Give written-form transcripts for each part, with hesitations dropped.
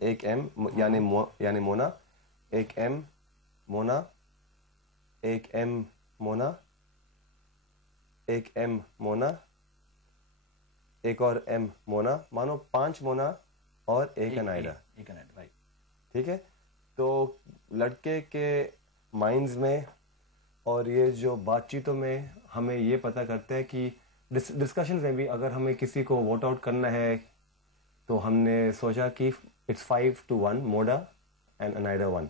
एक एम यानी मोना, एक एम मोना, एक एम मोना, एक एम मोना, एक और एम मोना, मानो 5 मोना और एक अनाइडा। राइट। ठीक है, तो लड़के के माइंड्स में और ये जो बातचीतों में हमें ये पता करते हैं कि डिस्कशंस में भी अगर हमें किसी को वोट आउट करना है तो हमने सोचा कि it's 5-1 Mona and Anaida 1।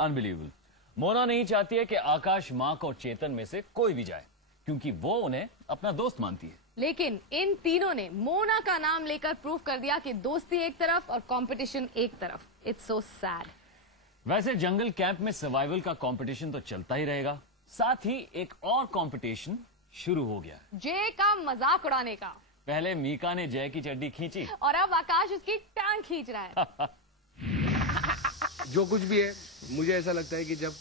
Unbelievable. Mona नहीं चाहती है कि आकाश, मार्क और चेतन में से कोई भी जाए क्योंकि वो उन्हें अपना दोस्त मानती है। लेकिन इन तीनों ने मोना का नाम लेकर प्रूव कर दिया कि दोस्ती एक तरफ और कंपटीशन एक तरफ। It's so sad. वैसे जंगल कैंप में सर्वाइवल का कंपटीशन तो चलता ही रहेगा, साथ ही एक और कंपटीशन शुरू हो गया। जय का मजाक उड़ाने का। पहले मीका ने जय की चड्डी खींची और अब आकाश उसकी टांग खींच रहा है। जो कुछ भी है, मुझे ऐसा लगता है कि जब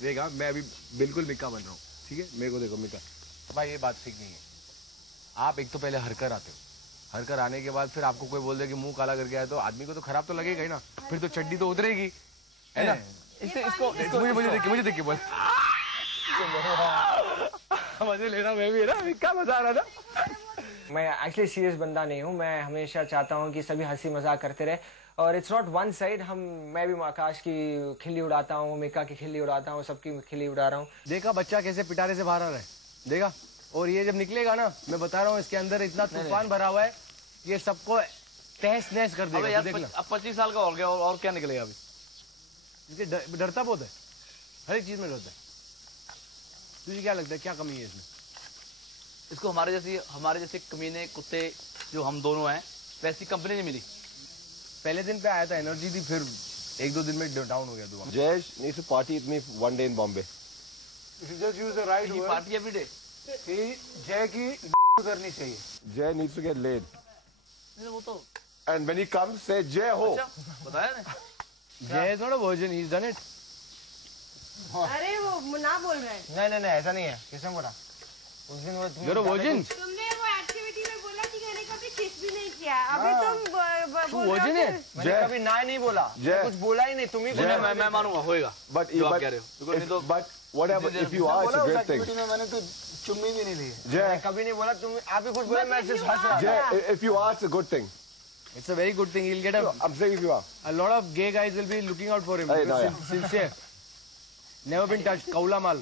देगा, मैं अभी बिल्कुल मिका बन रहा हूँ। ठीक है, मेरे को देखो मिका भाई, ये बात ठीक नहीं है। आप एक तो पहले हरकर आते हो, हरकर आने के बाद फिर आपको कोई बोल दे कि मुंह काला करके आया तो आदमी को तो खराब तो लगेगा ही ना, फिर तो चड्डी तो उतरेगी, है ना। इसको मुझे देख के बोल मजे ले रहा, मैं भी ना मिक्का मजा आ रहा था। मैं एक्चुअली सीरियस बंदा नहीं हूँ, मैं हमेशा चाहता हूँ कि सभी हंसी मजाक करते रहे और इट्स नॉट वन साइड। मैं भी आकाश की खिल्ली उड़ाता हूँ, मिका की खिल्ली उड़ाता हूँ, सबकी खिल्ली उड़ा रहा हूँ। देखा बच्चा कैसे पिटारे से बाहर आ रहा है, देखा। और ये जब निकलेगा ना, मैं बता रहा हूँ इसके अंदर इतना तूफान भरा हुआ है, ये सबको तहस नहस कर देगा। देखना अब 25 साल का हो गया और क्या निकलेगा अभी। इसके डरता बहुत है, हर एक चीज में डरता है। तुझे क्या लगता है क्या कमी है इसमें? इसको हमारे जैसे कमीने कुत्ते जो हम दोनों हैं, वैसी कंपनी नहीं मिली। पहले दिन पे आया था, एनर्जी थी, फिर 1-2 दिन में डाउन हो गया दोबारा। Jay needs to party with me one day in Bombay. If you just use the right word, party every day. जय की करनी चाहिए। Jay needs to get laid. वो तो And when he comes, say Jay ho. बताया ना। Jay is not a virgin, he's done it. अरे वो ना बोल रहे हैं। नहीं ऐसा नहीं है। किसने बोला? उस दिन वो You're a virgin. तुमने वो एक्टिविटी में बोला कि मैंने कभी किस भी नहीं किया। अभी तुम तू virgin है? मैंने कभी ना नहीं बोला। कुछ बोला ही नहीं, तुम ही बोला। मैं मानूंगा होएगा। But जो आप कह रहे हो। but whatever, if you are, it's a great thing. मैंने तो चुम्मी भी नहीं ली। Jay, कभी नहीं बोला, तुम आप ही खुद बोले, मैं सिर्फ हंस रहा था। Jay, if you are, it's a good thing. It's a very good thing. He'll get I'm saying if you are. a lot of gay guys will be looking out for him. Hey, Because no, he's sincere. Never been touched. Kaula mal.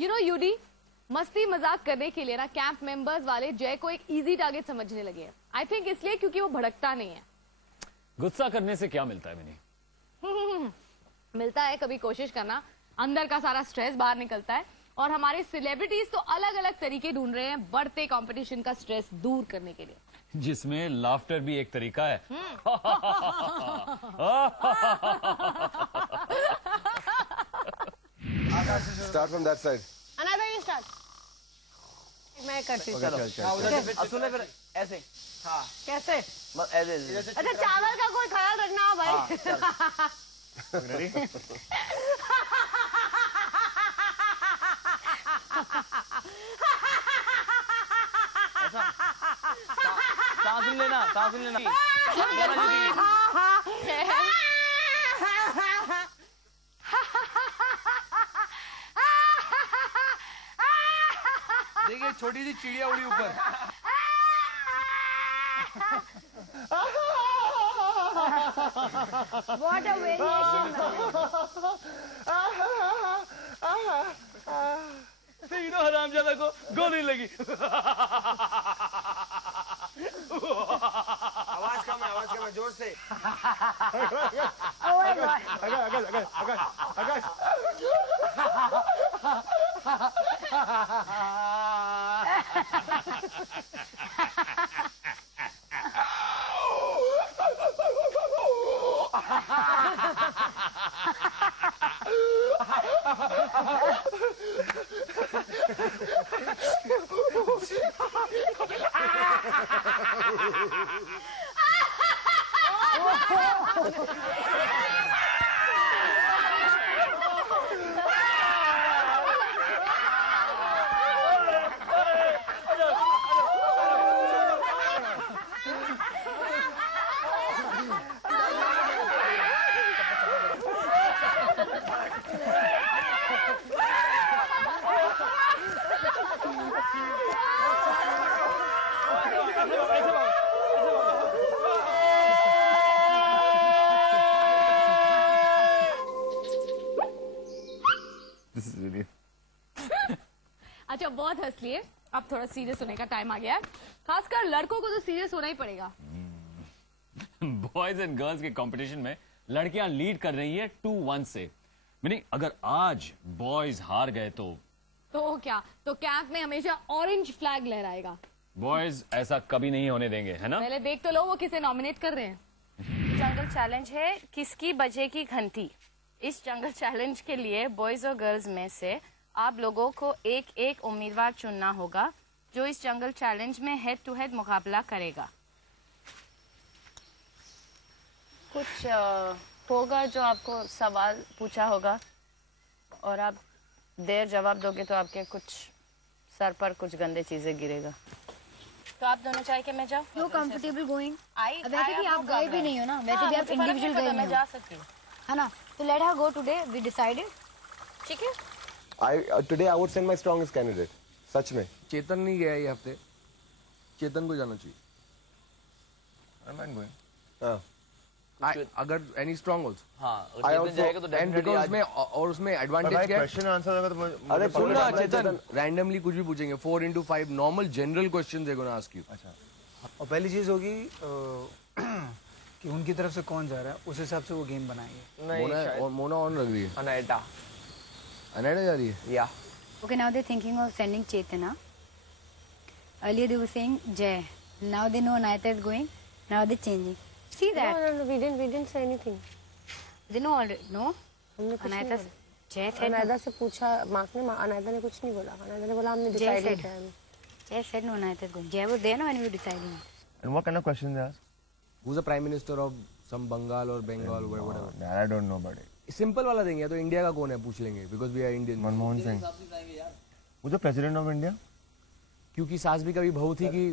You know यूडी, मस्ती मजाक करने के लिए ना camp members वाले जय को एक इजी टारगेट समझने लगे हैं। आई थिंक इसलिए क्योंकि वो भड़कता नहीं है। गुस्सा करने से क्या मिलता है मिनी? मिलता है कभी कोशिश करना, अंदर का सारा स्ट्रेस बाहर निकलता है। और हमारे सेलिब्रिटीज तो अलग अलग तरीके ढूंढ रहे हैं बढ़ते कंपटीशन का स्ट्रेस दूर करने के लिए, जिसमें लाफ्टर भी एक तरीका है। Start from that side. अनादा ये स्टार्ट। मैं करती हूँ। चलो सुने फिर ऐसे। हाँ कैसे? ऐसे। अच्छा चावल का कोई ख्याल रखना भाई। सांस लेना, सांस लेना। देखिए छोटी सी चिड़िया उड़ी ऊपर। What a variation. हरामजादा को गोली लगी। आवाज कम है, जोर से। Oh my God. Akash. This is really. अच्छा बहुत हंस लिए, अब थोड़ा सीरियस होने का टाइम आ गया है। खासकर लड़कों को तो सीरियस होना ही पड़ेगा। बॉयज एंड गर्ल्स के कंपटीशन में लड़कियां लीड कर रही है 2-1 से। मीनिंग अगर आज बॉयज हार गए तो क्या, तो कैंप में हमेशा ऑरेंज फ्लैग लहराएगा। बॉयज ऐसा कभी नहीं होने देंगे, है ना? पहले देख तो लो वो किसे नॉमिनेट कर रहे हैं। जंगल चैलेंज है किसकी बजेगी घंटी। इस जंगल चैलेंज के लिए बॉयज और गर्ल्स में से आप लोगों को एक एक उम्मीदवार चुनना होगा जो इस जंगल चैलेंज में हेड टू हेड मुकाबला करेगा। कुछ होगा जो आपको सवाल पूछा होगा और आप देर जवाब दोगे तो आपके कुछ सर पर कुछ गंदे चीजें गिरेगा। तो आप दोनों चाहे कि मैं जाऊँ? You comfortable going? वैसे भी आप गए भी नहीं हो ना, वैसे भी आप इंडिविजुअल गए मैं जा सकती हूँ, है ना? तो let her go today, we decided. ठीक है? Today I would send my strongest candidate. सच में। चेतन नहीं गया ये हफ्ते, चेतन को जाना चाहिए। I'm not going. हाँ। अगर any strong also. हाँ, अगर चेतन जाएगा तो And definitely because आज- उसमें और उसमें एडवांटेज क्या है? क्वेश्चन आंसर होगा तो अरे सुन ना चेतन, रैंडमली कुछ भी पूछेंगे। 4x5 normal general question they're gonna ask you. अच्छा। और पहली चीज होगी कि उनकी तरफ से कौन जा रहा है, उस हिसाब से वो गेम बनाएंगे। नहीं, मोना ऑन लग रही है। अनाइटा। अनाइटा जा रही है। या Okay, now they're thinking of sending Chetana. Earlier they were saying Jay. Now they know Anayata is going. Now they're changing. See that? No, we didn't say anything. They know already. No? हमने कुछ Anayata नहीं Jay बोला। said. Anaita से पूछा mark ने, अनायता ने कुछ नहीं बोला। अनायता ने बोला हमने Jay डिसाइड said. किया है। Jay said no, Anayata is going. Jay was there now when we were deciding. And what kind of questions they ask? Who's the prime minister of some Bengal or Bengal or whatever? That I don't know about it. Simple वाला देंगे तो India का कौन है पूछ लेंगे because we are Indian. Manmohan Singh. वो जो प्रेसिडेंट ऑफ इंडिया। क्योंकि सास भी कभी बहू थी कि